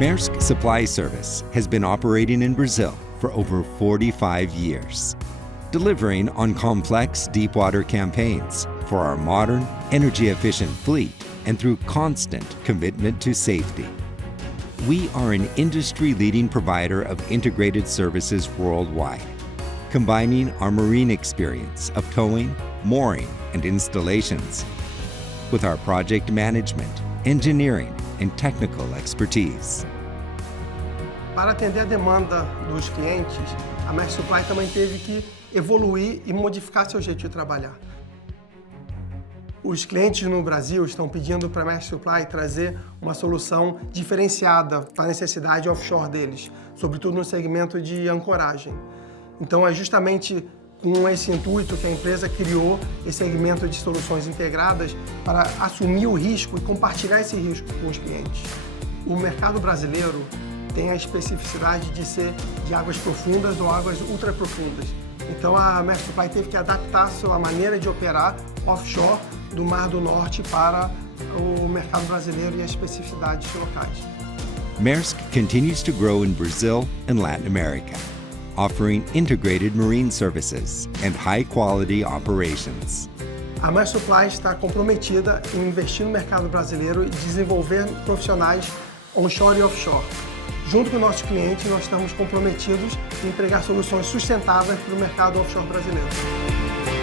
Maersk Supply Service has been operating in Brazil for over 45 years, delivering on complex deepwater campaigns for our modern, energy-efficient fleet and through constant commitment to safety. We are an industry-leading provider of integrated services worldwide, combining our marine experience of towing, mooring, and installations with our project management, engineering, and technical expertise. Para atender a demanda dos clientes, a Maersk Supply também teve que evoluir e modificar seu jeito de trabalhar. Os clientes no Brasil estão pedindo para a Maersk Supply trazer uma solução diferenciada para a necessidade offshore deles, sobretudo no segmento de ancoragem. Então é justamente com esse intuito que a empresa criou esse segmento de soluções integradas para assumir o risco e compartilhar esse risco com os clientes. O mercado brasileiro tem a especificidade de ser de águas profundas ou águas ultraprofundas. Então a Maersk Supply teve que adaptar a sua maneira de operar offshore do Mar do Norte para o mercado brasileiro e as especificidades locais. Maersk continues to grow in Brazil and Latin America, offering integrated marine services and high-quality operations. A Maersk Supply está comprometida em investir no mercado brasileiro e desenvolver profissionais onshore e offshore. Junto com nossos clientes, nós estamos comprometidos em entregar soluções sustentáveis para o mercado offshore brasileiro.